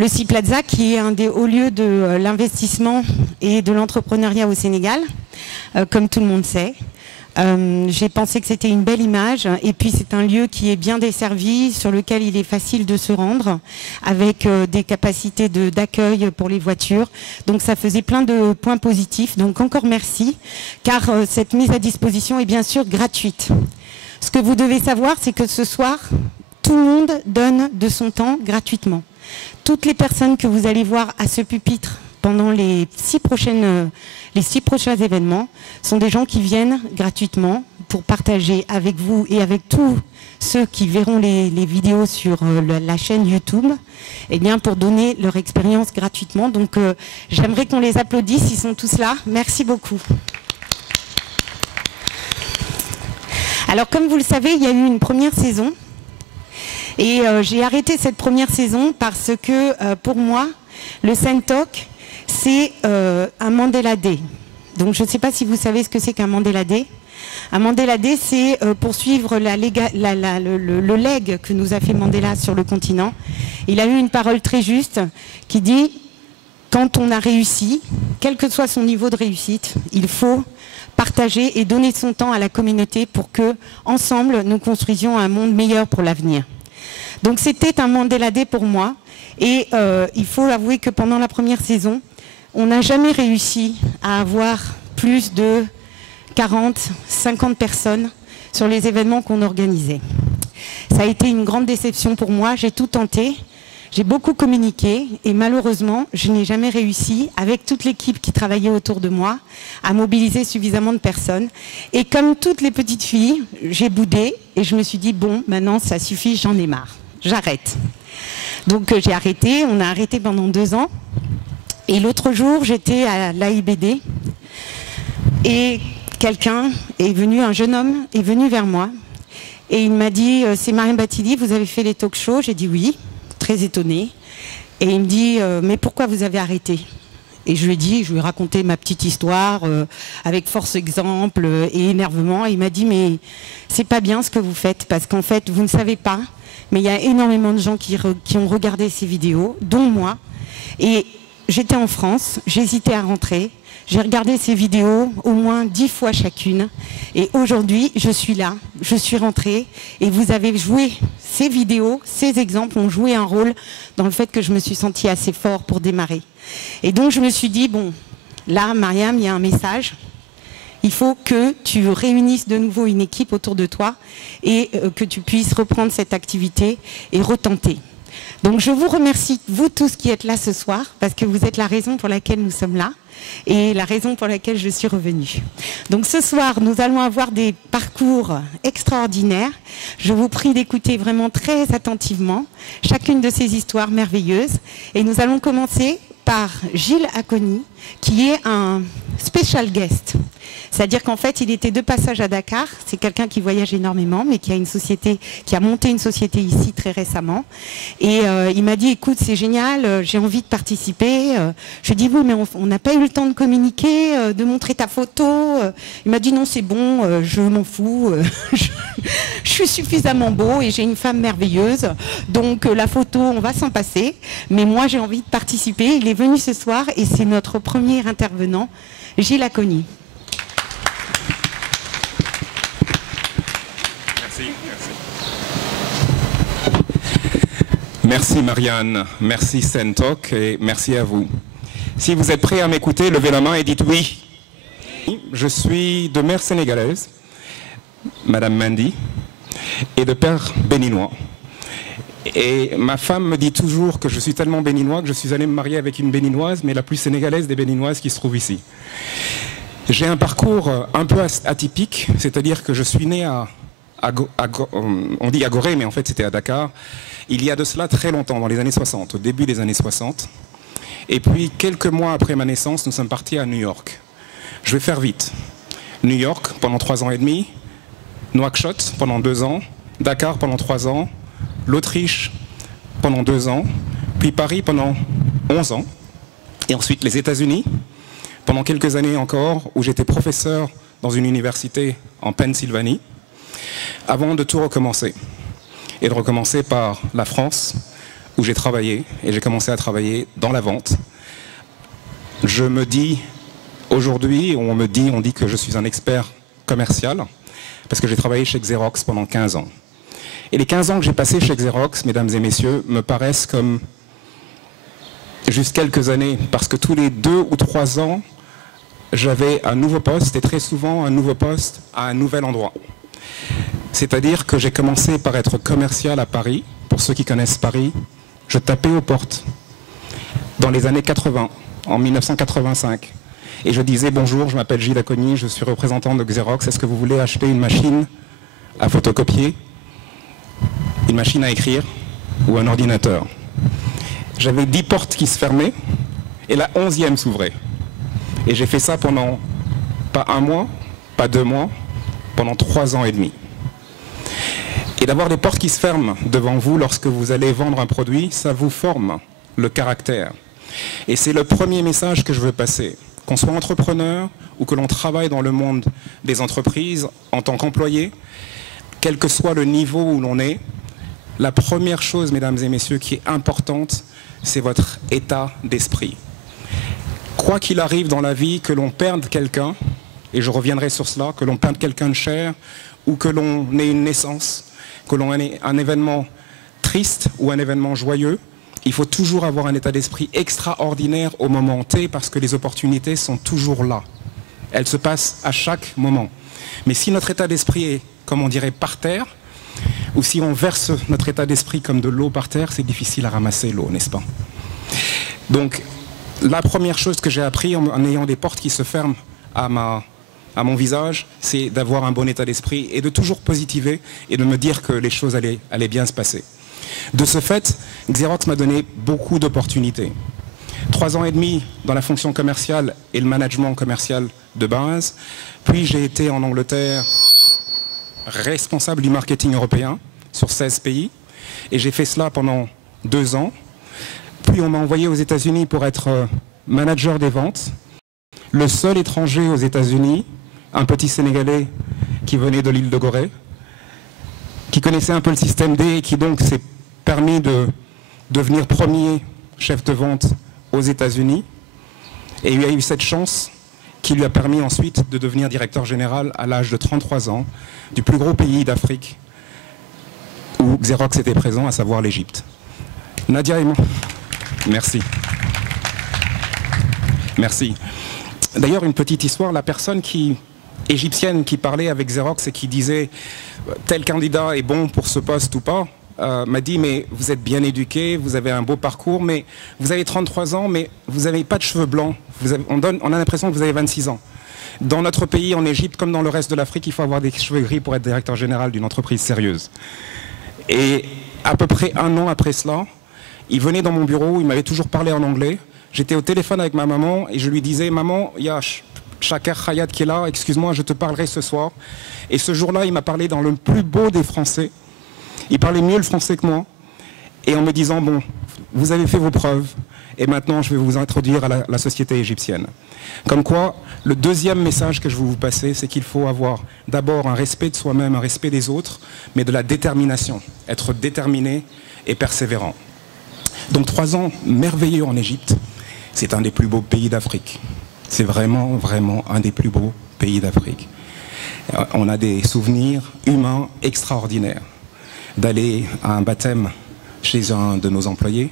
Le CIPLAZA, qui est un des hauts lieux de l'investissement et de l'entrepreneuriat au Sénégal, comme tout le monde sait. J'ai pensé que c'était une belle image, et puis c'est un lieu qui est bien desservi, sur lequel il est facile de se rendre, avec des capacités d'accueil pour les voitures. Donc ça faisait plein de points positifs. Donc encore merci, car cette mise à disposition est bien sûr gratuite. Ce que vous devez savoir, c'est que ce soir, tout le monde donne de son temps gratuitement. Toutes les personnes que vous allez voir à ce pupitre pendant les 6 prochains événements sont des gens qui viennent gratuitement pour partager avec vous et avec tous ceux qui verront les vidéos sur la chaîne YouTube, et bien pour donner leur expérience gratuitement. Donc j'aimerais qu'on les applaudisse, ils sont tous là. Merci beaucoup. Alors comme vous le savez, il y a eu une première saison. Et j'ai arrêté cette première saison parce que pour moi, le Sentalk, c'est un Mandela Day. Donc je ne sais pas si vous savez ce que c'est qu'un Mandela Day. Un Mandela Day, c'est poursuivre le legs que nous a fait Mandela sur le continent. Il a eu une parole très juste qui dit, quand on a réussi, quel que soit son niveau de réussite, il faut partager et donner son temps à la communauté pour que, ensemble, nous construisions un monde meilleur pour l'avenir. Donc c'était un Mandela Day pour moi, et il faut avouer que pendant la première saison, on n'a jamais réussi à avoir plus de 40, 50 personnes sur les événements qu'on organisait. Ça a été une grande déception pour moi, j'ai tout tenté, j'ai beaucoup communiqué, et malheureusement, je n'ai jamais réussi, avec toute l'équipe qui travaillait autour de moi, à mobiliser suffisamment de personnes. Et comme toutes les petites filles, j'ai boudé, et je me suis dit, bon, maintenant ça suffit, j'en ai marre. J'arrête. Donc j'ai arrêté, on a arrêté pendant 2 ans. Et l'autre jour, j'étais à l'AIBD et quelqu'un est venu, un jeune homme est venu vers moi et il m'a dit, c'est Mariam Bathily, vous avez fait les talk-shows? J'ai dit oui, très étonnée. Et il me dit, mais pourquoi vous avez arrêté? Et je lui ai raconté ma petite histoire avec force exemple et énervement. Et il m'a dit, mais c'est pas bien ce que vous faites, parce qu'en fait, vous ne savez pas, mais il y a énormément de gens qui ont regardé ces vidéos, dont moi. Et j'étais en France, j'hésitais à rentrer. J'ai regardé ces vidéos au moins 10 fois chacune. Et aujourd'hui, je suis là, je suis rentrée. Et vous avez joué, ces vidéos, ces exemples ont joué un rôle dans le fait que je me suis sentie assez fort pour démarrer. Et donc je me suis dit, bon, là, Mariam, il y a un message. Il faut que tu réunisses de nouveau une équipe autour de toi et que tu puisses reprendre cette activité et retenter. Donc je vous remercie, vous tous qui êtes là ce soir, parce que vous êtes la raison pour laquelle nous sommes là et la raison pour laquelle je suis revenue. Donc ce soir, nous allons avoir des parcours extraordinaires. Je vous prie d'écouter vraiment très attentivement chacune de ces histoires merveilleuses. Et nous allons commencer par Gilles Aconi, qui est un special guest. C'est-à-dire qu'en fait, il était de passage à Dakar. C'est quelqu'un qui voyage énormément, mais qui a monté une société ici très récemment. Et il m'a dit, écoute, c'est génial, j'ai envie de participer. Je lui ai dit, oui, mais on n'a pas eu le temps de communiquer, de montrer ta photo. Il m'a dit, non, c'est bon, je m'en fous. Je suis suffisamment beau et j'ai une femme merveilleuse. Donc la photo, on va s'en passer. Mais moi, j'ai envie de participer. Il est venu ce soir et c'est notre premier intervenant, Gilles Aconi. Merci Marianne, merci Sentalk et merci à vous. Si vous êtes prêts à m'écouter, levez la main et dites oui. Je suis de mère sénégalaise, Madame Mandy, et de père béninois. Et ma femme me dit toujours que je suis tellement béninois que je suis allé me marier avec une béninoise, mais la plus sénégalaise des béninoises qui se trouve ici. J'ai un parcours un peu atypique, c'est-à-dire que je suis né on dit à Gorée, mais en fait c'était à Dakar, il y a de cela très longtemps, dans les années 60, au début des années 60. Et puis quelques mois après ma naissance, nous sommes partis à New York. Je vais faire vite. New York pendant 3 ans et demi, Nouakchott pendant 2 ans, Dakar pendant 3 ans, l'Autriche pendant 2 ans, puis Paris pendant 11 ans, et ensuite les États-Unis pendant quelques années encore, où j'étais professeur dans une université en Pennsylvanie, avant de tout recommencer. Et de recommencer par la France, où j'ai travaillé, et j'ai commencé à travailler dans la vente. Je me dis, aujourd'hui, on dit que je suis un expert commercial, parce que j'ai travaillé chez Xerox pendant 15 ans. Et les 15 ans que j'ai passés chez Xerox, mesdames et messieurs, me paraissent comme juste quelques années, parce que tous les 2 ou 3 ans, j'avais un nouveau poste, et très souvent un nouveau poste à un nouvel endroit. C'est-à-dire que j'ai commencé par être commercial à Paris. Pour ceux qui connaissent Paris, je tapais aux portes dans les années 80, en 1985. Et je disais, bonjour, je m'appelle Gilles Acogny, je suis représentant de Xerox, est-ce que vous voulez acheter une machine à photocopier, une machine à écrire ou un ordinateur? J'avais 10 portes qui se fermaient et la 11e s'ouvrait. Et j'ai fait ça pendant pas 1 mois, pas 2 mois, pendant 3 ans et demi. Et d'avoir des portes qui se ferment devant vous lorsque vous allez vendre un produit, ça vous forme le caractère. Et c'est le premier message que je veux passer. Qu'on soit entrepreneur ou que l'on travaille dans le monde des entreprises en tant qu'employé, quel que soit le niveau où l'on est, la première chose, mesdames et messieurs, qui est importante, c'est votre état d'esprit. Quoi qu'il arrive dans la vie, que l'on perde quelqu'un, et je reviendrai sur cela, que l'on perde quelqu'un de cher, ou que l'on ait une naissance, que l'on ait un événement triste ou un événement joyeux, il faut toujours avoir un état d'esprit extraordinaire au moment T, parce que les opportunités sont toujours là. Elles se passent à chaque moment. Mais si notre état d'esprit est, comme on dirait, par terre, ou si on verse notre état d'esprit comme de l'eau par terre, c'est difficile à ramasser l'eau, n'est-ce pas? Donc, la première chose que j'ai appris en ayant des portes qui se ferment à mon visage, c'est d'avoir un bon état d'esprit et de toujours positiver et de me dire que les choses allaient bien se passer. De ce fait, Xerox m'a donné beaucoup d'opportunités. 3 ans et demi dans la fonction commerciale et le management commercial de base. Puis j'ai été en Angleterre responsable du marketing européen sur 16 pays. Et j'ai fait cela pendant 2 ans. Puis on m'a envoyé aux États-Unis pour être manager des ventes. Le seul étranger aux États-Unis, un petit Sénégalais qui venait de l'île de Gorée, qui connaissait un peu le système D et qui donc s'est permis de devenir premier chef de vente aux États-Unis. Et il a eu cette chance qui lui a permis ensuite de devenir directeur général à l'âge de 33 ans du plus gros pays d'Afrique où Xerox était présent, à savoir l'Égypte. Nadia et moi. Merci. Merci. D'ailleurs, une petite histoire, la personne égyptienne qui parlait avec Xerox et qui disait tel candidat est bon pour ce poste ou pas, m'a dit mais vous êtes bien éduqué, vous avez un beau parcours, mais vous avez 33 ans, mais vous n'avez pas de cheveux blancs. On a l'impression que vous avez 26 ans. Dans notre pays, en Égypte, comme dans le reste de l'Afrique, il faut avoir des cheveux gris pour être directeur général d'une entreprise sérieuse. Et à peu près 1 an après cela, il venait dans mon bureau, il m'avait toujours parlé en anglais. J'étais au téléphone avec ma maman et je lui disais « Maman, il y a Shaker Hayat qui est là, excuse-moi, je te parlerai ce soir. » Et ce jour-là, il m'a parlé dans le plus beau des Français. Il parlait mieux le français que moi. Et en me disant « Bon, vous avez fait vos preuves et maintenant je vais vous introduire à la société égyptienne. » Comme quoi, le deuxième message que je veux vous passer, c'est qu'il faut avoir d'abord un respect de soi-même, un respect des autres, mais de la détermination. Être déterminé et persévérant. Donc 3 ans merveilleux en Égypte. C'est un des plus beaux pays d'Afrique. C'est vraiment, vraiment un des plus beaux pays d'Afrique. On a des souvenirs humains extraordinaires. D'aller à un baptême chez un de nos employés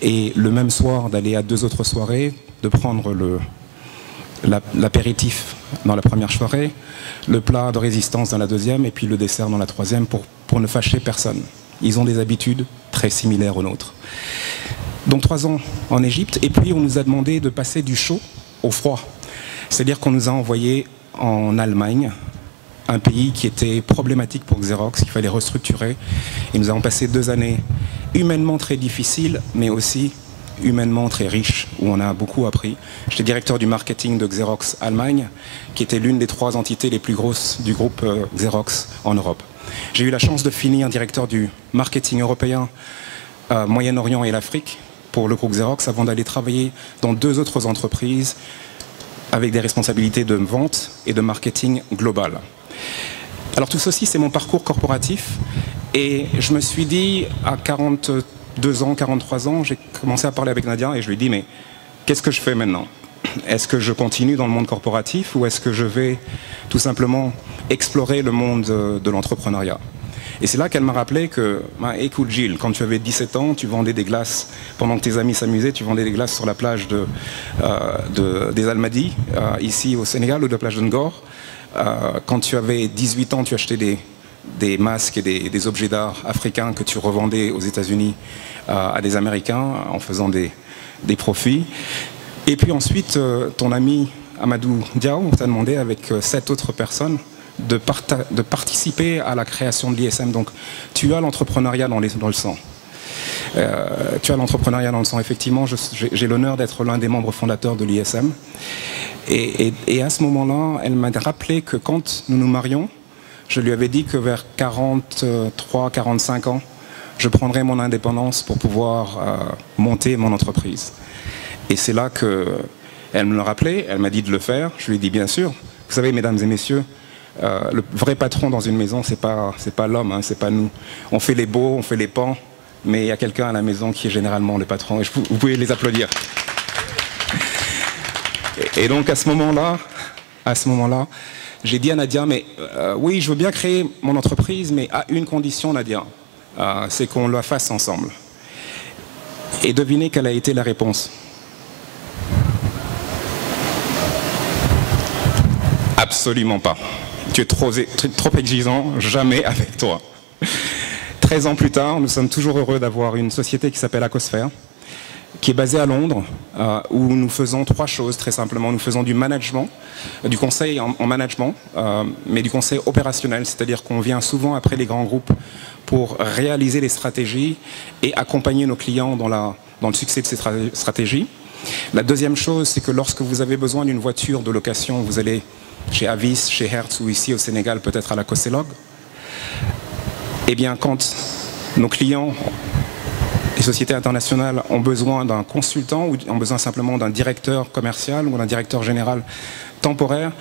et le même soir d'aller à 2 autres soirées, de prendre l'apéritif dans la première soirée, le plat de résistance dans la deuxième et puis le dessert dans la troisième pour ne fâcher personne. Ils ont des habitudes très similaires aux nôtres. Donc 3 ans en Égypte, et puis on nous a demandé de passer du chaud au froid. C'est-à-dire qu'on nous a envoyés en Allemagne, un pays qui était problématique pour Xerox, qu'il fallait restructurer. Et nous avons passé 2 années humainement très difficiles, mais aussi humainement très riches, où on a beaucoup appris. J'étais directeur du marketing de Xerox Allemagne, qui était l'une des 3 entités les plus grosses du groupe Xerox en Europe. J'ai eu la chance de finir directeur du marketing européen, Moyen-Orient et l'Afrique, pour le groupe Xerox, avant d'aller travailler dans 2 autres entreprises avec des responsabilités de vente et de marketing global. Alors tout ceci, c'est mon parcours corporatif et je me suis dit à 43 2 ans, 43 ans, j'ai commencé à parler avec Nadia et je lui ai dit, mais qu'est-ce que je fais maintenant? Est-ce que je continue dans le monde corporatif ou est-ce que je vais tout simplement explorer le monde de l'entrepreneuriat? Et c'est là qu'elle m'a rappelé que, écoute Gilles, quand tu avais 17 ans, tu vendais des glaces, pendant que tes amis s'amusaient, tu vendais des glaces sur la plage des Almadies, ici au Sénégal, ou de la plage de Ngor. Quand tu avais 18 ans, tu achetais des masques et des objets d'art africains que tu revendais aux États-Unis à des Américains en faisant des profits. Et puis ensuite, ton ami Amadou Diaw t'a demandé avec 7 autres personnes de participer à la création de l'ISM. Donc tu as l'entrepreneuriat dans le sang. Tu as l'entrepreneuriat dans le sang. Effectivement, j'ai l'honneur d'être l'un des membres fondateurs de l'ISM. Et à ce moment-là, elle m'a rappelé que quand nous nous marions, je lui avais dit que vers 43, 45 ans, je prendrais mon indépendance pour pouvoir monter mon entreprise. Et c'est là qu'elle me l'a rappelé, elle m'a dit de le faire. Je lui ai dit bien sûr. Vous savez, mesdames et messieurs, le vrai patron dans une maison, c'est pas l'homme, hein, c'est pas nous. On fait les beaux, on fait les pans, mais il y a quelqu'un à la maison qui est généralement le patron. Et vous pouvez les applaudir. Et donc à ce moment-là, j'ai dit à Nadia, mais oui, je veux bien créer mon entreprise, mais à une condition, Nadia, c'est qu'on la fasse ensemble. Et devinez quelle a été la réponse? Absolument pas. Tu es trop exigeant, jamais avec toi. 13 ans plus tard, nous sommes toujours heureux d'avoir une société qui s'appelle Acosphère, qui est basée à Londres, où nous faisons 3 choses très simplement. Nous faisons du management, du conseil en management, mais du conseil opérationnel, c'est-à-dire qu'on vient souvent après les grands groupes pour réaliser les stratégies et accompagner nos clients dans le succès de ces stratégies. La deuxième chose, c'est que lorsque vous avez besoin d'une voiture de location, vous allez chez Avis, chez Hertz ou ici au Sénégal, peut-être à la Cocelog. Eh bien, quand nos clients, les sociétés internationales, ont besoin d'un consultant ou ont besoin simplement d'un directeur commercial ou d'un directeur général temporaire,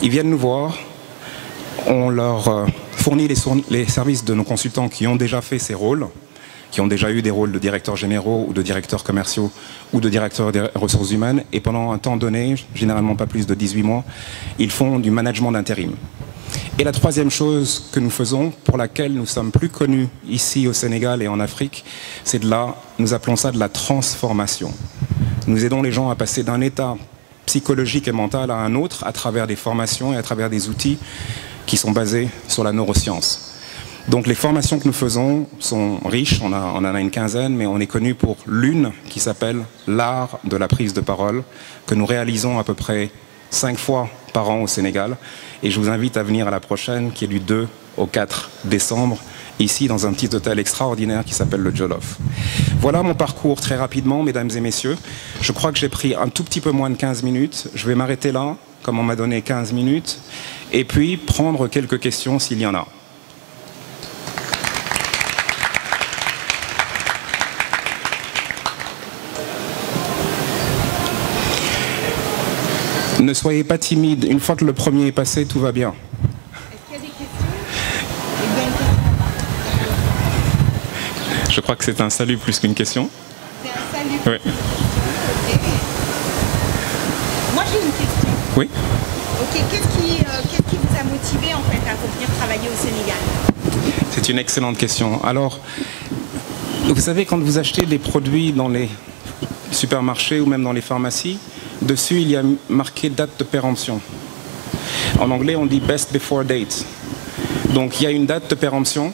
ils viennent nous voir, on leur fournit les services de nos consultants qui ont déjà fait ces rôles, qui ont déjà eu des rôles de directeurs généraux ou de directeurs commerciaux ou de directeurs des ressources humaines, et pendant un temps donné, généralement pas plus de 18 mois, ils font du management d'intérim. Et la troisième chose que nous faisons, pour laquelle nous sommes plus connus ici au Sénégal et en Afrique, c'est nous appelons ça de la transformation. Nous aidons les gens à passer d'un état psychologique et mental à un autre à travers des formations et à travers des outils qui sont basés sur la neuroscience. Donc les formations que nous faisons sont riches, on en a une quinzaine, mais on est connu pour l'une qui s'appelle l'art de la prise de parole, que nous réalisons à peu près 5 fois par an au Sénégal. Et je vous invite à venir à la prochaine, qui est du 2 au 4 décembre, ici dans un petit hôtel extraordinaire qui s'appelle le Jollof. Voilà mon parcours très rapidement, mesdames et messieurs. Je crois que j'ai pris un tout petit peu moins de 15 minutes. Je vais m'arrêter là, comme on m'a donné 15 minutes, et puis prendre quelques questions s'il y en a. Ne soyez pas timide. Une fois que le premier est passé, tout va bien. Est-ce qu'il y a des questions? Je crois que c'est un salut plus qu'une question. C'est un salut. Oui. Okay. Moi j'ai une question. Oui. Ok. Qu'est-ce qui vous a motivé en fait à venir travailler au Sénégal? C'est une excellente question. Alors, vous savez, quand vous achetez des produits dans les supermarchés ou même dans les pharmacies, dessus, il y a marqué date de péremption. En anglais, on dit best before date. Donc, il y a une date de péremption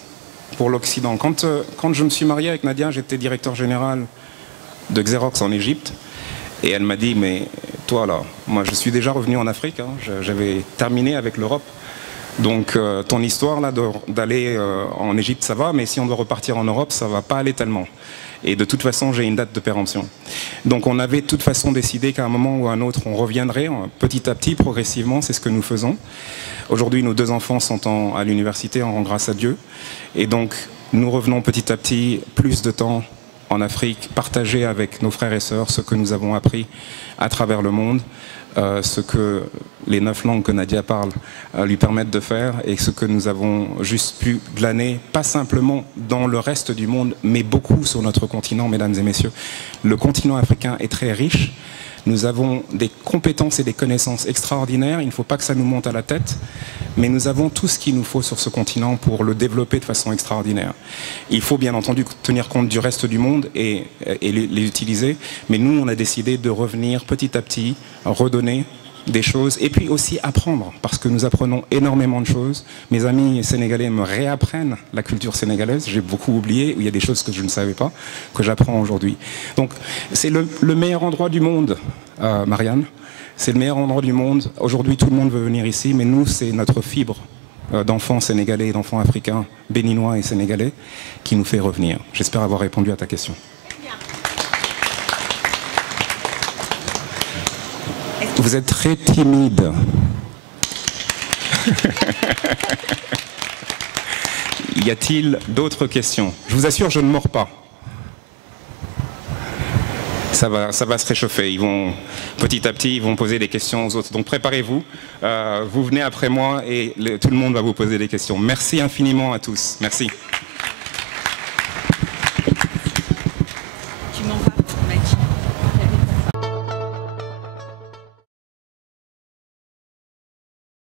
pour l'Occident. Quand je me suis marié avec Nadia, j'étais directeur général de Xerox en Égypte. Et elle m'a dit, mais toi là, moi je suis déjà revenu en Afrique, hein, j'avais terminé avec l'Europe. Donc ton histoire là d'aller en Égypte, ça va, mais si on doit repartir en Europe, ça va pas aller tellement. Et de toute façon, j'ai une date de péremption. Donc on avait de toute façon décidé qu'à un moment ou à un autre, on reviendrait petit à petit, progressivement, c'est ce que nous faisons. Aujourd'hui, nos 2 enfants sont à l'université, on rend grâce à Dieu. Et donc, nous revenons petit à petit, plus de temps en Afrique, partager avec nos frères et sœurs ce que nous avons appris à travers le monde, ce que les 9 langues que Nadia parle lui permettent de faire et ce que nous avons juste pu glaner, pas simplement dans le reste du monde, mais beaucoup sur notre continent, mesdames et messieurs. Le continent africain est très riche. Nous avons des compétences et des connaissances extraordinaires. Il ne faut pas que ça nous monte à la tête, mais nous avons tout ce qu'il nous faut sur ce continent pour le développer de façon extraordinaire. Il faut bien entendu tenir compte du reste du monde et les utiliser, mais nous, on a décidé de revenir petit à petit, redonner des choses et puis aussi apprendre, parce que nous apprenons énormément de choses. Mes amis sénégalais me réapprennent la culture sénégalaise, j'ai beaucoup oublié, il y a des choses que je ne savais pas, que j'apprends aujourd'hui. Donc c'est le meilleur endroit du monde, Marianne, c'est le meilleur endroit du monde. Aujourd'hui tout le monde veut venir ici, mais nous c'est notre fibre d'enfants sénégalais, d'enfants africains, béninois et sénégalais qui nous fait revenir. J'espère avoir répondu à ta question. Vous êtes très timide. Y a-t-il d'autres questions? Je vous assure, je ne mords pas. Ça va se réchauffer. Petit à petit, ils vont poser des questions aux autres. Donc préparez-vous. Vous venez après moi et tout le monde va vous poser des questions. Merci infiniment à tous. Merci.